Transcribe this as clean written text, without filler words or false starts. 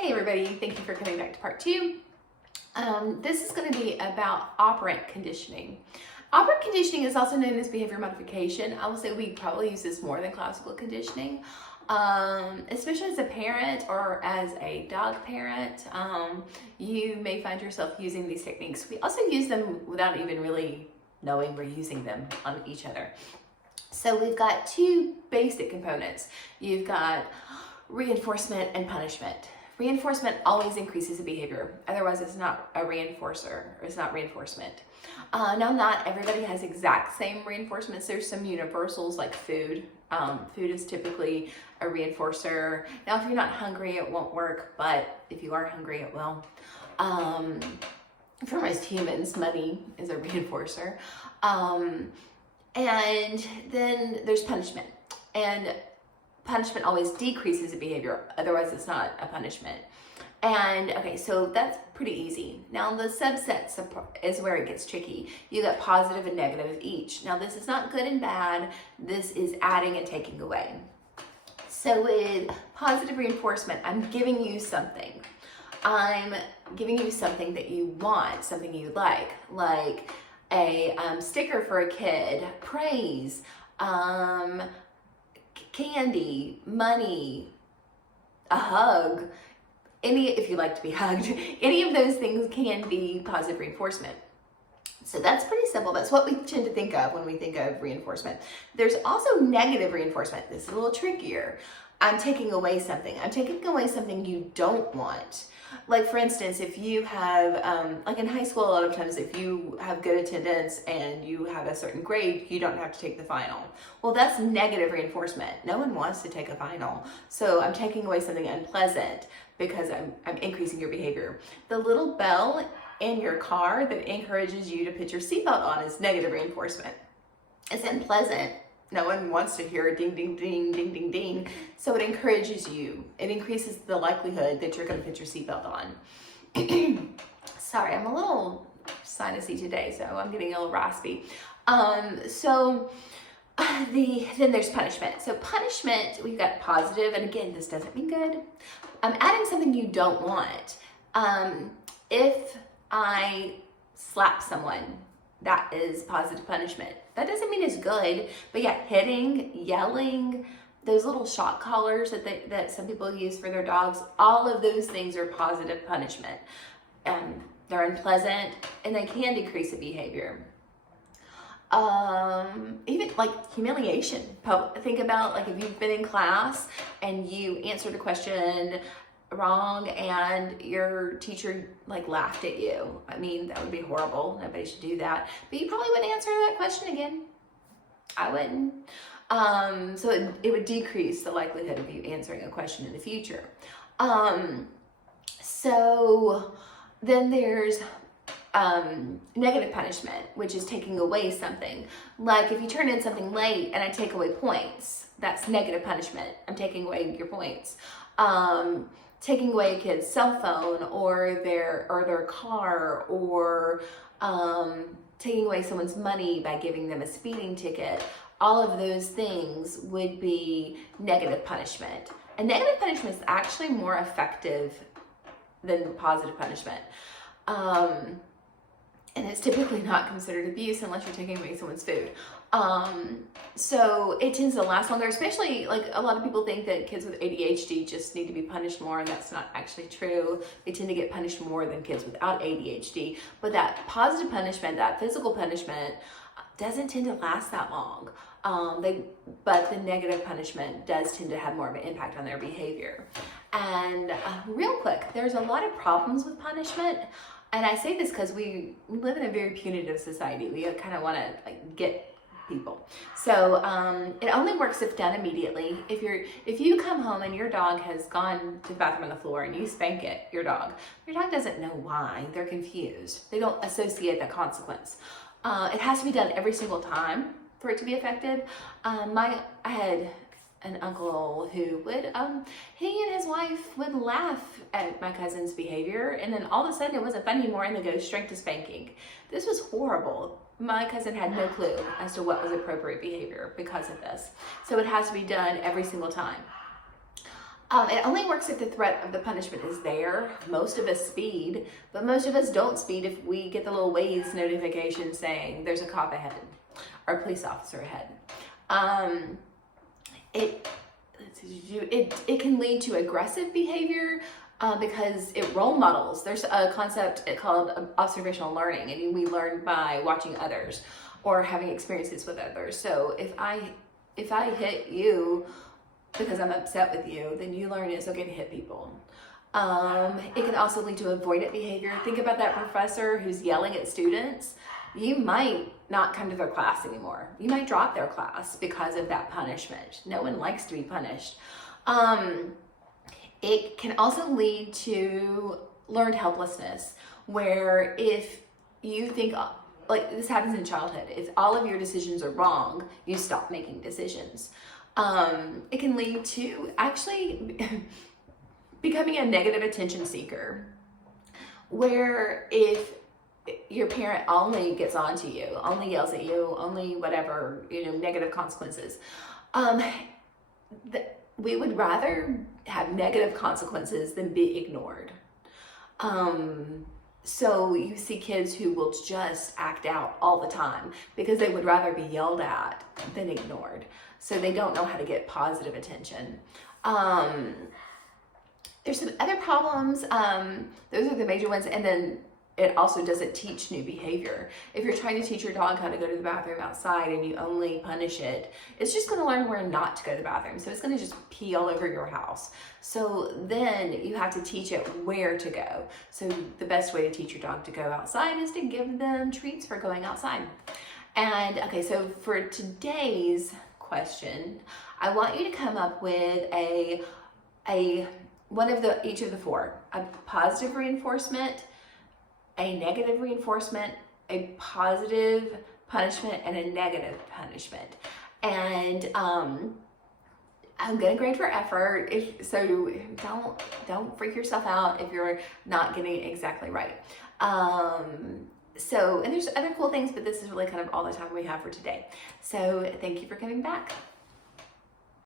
Hey everybody, thank you for coming back to part two. This is going to be about operant conditioning. Operant conditioning is also known as behavior modification. I will say we probably use this more than classical conditioning, especially as a parent or as a dog parent. You may find yourself using these techniques. We also use them without even really knowing we're using them on each other. So we've got two basic components. You've got reinforcement and punishment. Reinforcement always increases the behavior. Otherwise, it's not a reinforcer, or it's not reinforcement. Now, not everybody has exact same reinforcements. There's some universals like food. Food is typically a reinforcer. Now, if you're not hungry, it won't work, but if you are hungry, it will. For most humans, money is a reinforcer. And then there's punishment. And punishment always decreases the behavior, otherwise it's not a punishment. And okay, so that's pretty easy. Now the subsets is where it gets tricky. You got positive and negative of each. Now this is not good and bad, this is adding and taking away. So with positive reinforcement, I'm giving you something. I'm giving you something that you want, something you like a sticker for a kid, praise, candy, money, a hug, if you like to be hugged, any of those things can be positive reinforcement. So that's pretty simple. That's what we tend to think of when we think of reinforcement. There's also negative reinforcement. This is a little trickier. I'm taking away something. I'm taking away something you don't want. Like for instance, if you have, like in high school, a lot of times if you have good attendance and you have a certain grade, you don't have to take the final. Well, that's negative reinforcement. No one wants to take a final. So I'm taking away something unpleasant because I'm increasing your behavior. The little bell in your car that encourages you to put your seatbelt on is negative reinforcement. It's unpleasant. No one wants to hear a ding, ding, ding, ding, ding, ding. So it encourages you. It increases the likelihood that you're going to put your seatbelt on. Sorry, I'm a little sinusy today, so I'm getting a little raspy. Then there's punishment. So punishment, we've got positive, and again, this doesn't mean good. I'm adding something you don't want. If I slap someone, that is positive punishment. That doesn't mean it's good, but yeah, hitting, yelling, those little shock collars that some people use for their dogs, all of those things are positive punishment. They're unpleasant and they can decrease the behavior. Even like humiliation. Think about like if you've been in class and you answered a question wrong and your teacher like laughed at you. I mean, that would be horrible. Nobody should do that. But you probably wouldn't answer that question again. I wouldn't. So it would decrease the likelihood of you answering a question in the future. So then there's negative punishment, which is taking away something. Like if you turn in something late and I take away points, that's negative punishment. I'm taking away your points. Taking away a kid's cell phone or their car, or taking away someone's money by giving them a speeding ticket. All of those things would be negative punishment. And negative punishment is actually more effective than positive punishment. And it's typically not considered abuse unless you're taking away someone's food. So it tends to last longer, especially like a lot of people think that kids with ADHD just need to be punished more, and that's not actually true. They tend to get punished more than kids without ADHD. But that positive punishment, that physical punishment, doesn't tend to last that long. But the negative punishment does tend to have more of an impact on their behavior. And real quick, there's a lot of problems with punishment. And I say this because we live in a very punitive society. We kind of want to like get people. So it only works if done immediately. If you come home and your dog has gone to the bathroom on the floor and you spank it, your dog doesn't know why. They're confused. They don't associate that consequence. It has to be done every single time for it to be effective. I had an uncle who would, he and his wife would laugh at my cousin's behavior, and then all of a sudden it wasn't funny anymore and they go straight to spanking. This was horrible. My cousin had no clue as to what was appropriate behavior because of this. So it has to be done every single time. It only works if the threat of the punishment is there. Most of us speed, but most of us don't speed if we get the little Waze notification saying there's a cop ahead or a police officer ahead. It can lead to aggressive behavior because it role models. There's a concept called observational learning, and we learn by watching others or having experiences with others. So if I hit you because I'm upset with you, then you learn it's okay to hit people. It can also lead to avoidant behavior. Think about that professor who's yelling at students. You might not come to their class anymore. You might drop their class because of that punishment. No one likes to be punished. It can also lead to learned helplessness, where if you think, like this happens in childhood, if all of your decisions are wrong, you stop making decisions. It can lead to actually becoming a negative attention seeker, where if your parent only gets on to you, only yells at you, only whatever, negative consequences, we would rather have negative consequences than be ignored. So you see kids who will just act out all the time because they would rather be yelled at than ignored. So they don't know how to get positive attention. There's some other problems. Those are the major ones. And then it also doesn't teach new behavior. If you're trying to teach your dog how to go to the bathroom outside and you only punish it, it's just going to learn where not to go to the bathroom. So it's going to just pee all over your house. So then you have to teach it where to go. So the best way to teach your dog to go outside is to give them treats for going outside. And okay, so for today's question, I want you to come up with each of the four: a positive reinforcement, a negative reinforcement, a positive punishment, and a negative punishment. And I'm gonna grade for effort, so don't freak yourself out if you're not getting it exactly right. And there's other cool things, but this is really kind of all the time we have for today. So thank you for coming back.